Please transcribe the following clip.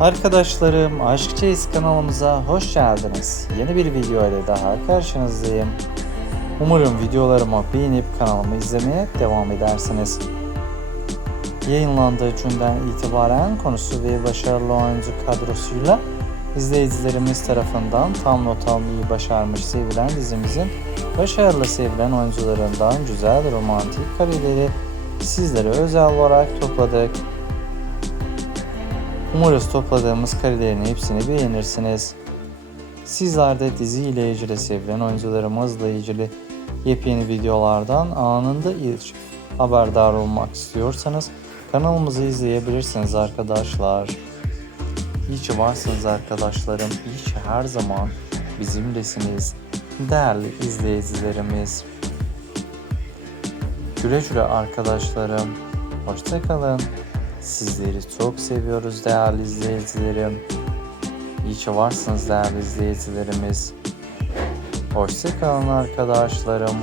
Arkadaşlarım Aşk Çeyiz kanalımıza hoş geldiniz. Yeni bir video ile daha karşınızdayım. Umarım videolarımı beğenip kanalımı izlemeye devam edersiniz. Yayınlandığı günden itibaren konusu ve başarılı oyuncu kadrosuyla izleyicilerimiz tarafından tam not almayı başarmış sevilen dizimizin başarılı sevilen oyuncularından güzel romantik kareleri sizlere özel olarak topladık. Umarız topladığımız karelerin hepsini beğenirsiniz. Sizler de dizi ile ilgili sevilen oyuncularımızla ilgili yepyeni videolardan anında ilk haberdar olmak istiyorsanız kanalımızı izleyebilirsiniz arkadaşlar. İyi ki varsınız arkadaşlarım. İyi ki her zaman bizimlesiniz. Değerli izleyicilerimiz. Güle güle arkadaşlarım. Hoşçakalın. Sizleri çok seviyoruz değerli izleyicilerim. İyi ki varsınız değerli izleyicilerimiz. Hoşçakalın arkadaşlarım.